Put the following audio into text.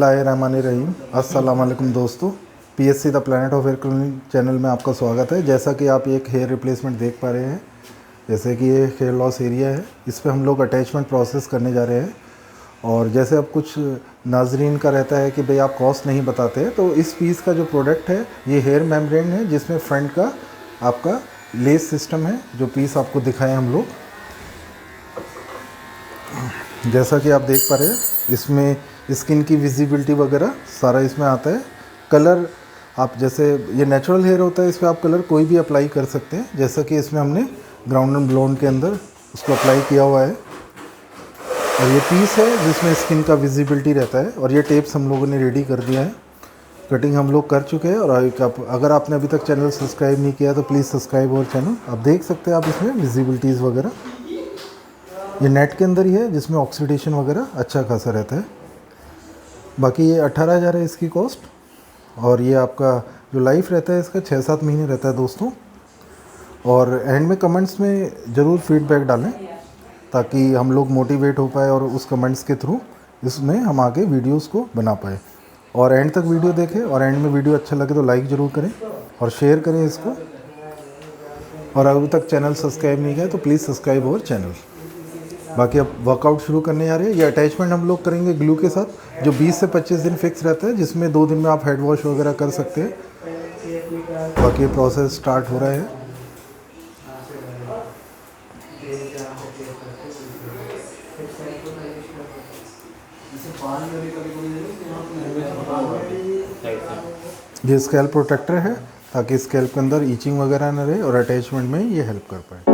बिस्मिल्लाहिर्रहमानिर्रहीम। अस्सलाम वालेकुम दोस्तों, PSC the planet of hair colouring channel में आपका स्वागत है। जैसा कि आप एक हेयर रिप्लेसमेंट देख पा रहे हैं, जैसे कि ये हेयर लॉस एरिया है, इस पे हम लोग अटैचमेंट प्रोसेस करने जा रहे हैं। और जैसे अब कुछ नाजरीन का रहता है कि भाई आप कॉस्ट नहीं बताते हैं, तो इस पीस का जो प्रोडक्ट है ये हेयर मेम्ब्रेन है, जिसमें फ्रंट का आपका लेस सिस्टम है। जो पीस आपको दिखाएं हम लोग, जैसा कि आप देख पा रहे हैं, इसमें स्किन की विजिबिलिटी वगैरह सारा इसमें आता है। कलर आप जैसे ये नेचुरल हेयर होता है, इस पर आप कलर कोई भी अप्लाई कर सकते हैं। जैसा कि इसमें हमने ग्राउंड एंड ब्लोंड के अंदर उसको अप्लाई किया हुआ है। और ये पीस है जिसमें स्किन का विजिबिलिटी रहता है। और ये टेप्स हम लोगों ने रेडी कर दिया है, कटिंग हम लोग कर चुके हैं। और अगर आपने अभी तक चैनल सब्सक्राइब नहीं किया तो प्लीज़ सब्सक्राइब और चैनल आप देख सकते हैं। आप इसमें विजिबिलिटीज़ वगैरह ये नेट के अंदर ही है, जिसमें ऑक्सीडेशन वगैरह अच्छा खासा रहता है। बाकी ये 18,000 है इसकी कॉस्ट। और ये आपका जो लाइफ रहता है इसका 6-7 महीने रहता है दोस्तों। और एंड में कमेंट्स में ज़रूर फीडबैक डालें ताकि हम लोग मोटिवेट हो पाए और उस कमेंट्स के थ्रू इसमें हम आगे वीडियोस को बना पाए। और एंड तक वीडियो देखें, और एंड में वीडियो अच्छा लगे तो लाइक ज़रूर करें और शेयर करें इसको। और अभी तक चैनल सब्सक्राइब नहीं किया तो प्लीज़ सब्सक्राइब और चैनल। बाकी अब वर्कआउट शुरू करने जा रहे हैं। ये अटैचमेंट हम लोग करेंगे ग्लू के साथ, जो 20 से 25 दिन फिक्स रहता है, जिसमें 2 दिन में आप हेड वॉश वगैरह कर सकते हैं। बाकी प्रोसेस स्टार्ट हो रहा है। ये स्कैल्प प्रोटेक्टर है ताकि स्कैल्प के अंदर ईचिंग वगैरह न रहे और अटैचमेंट में ये हेल्प कर पाए।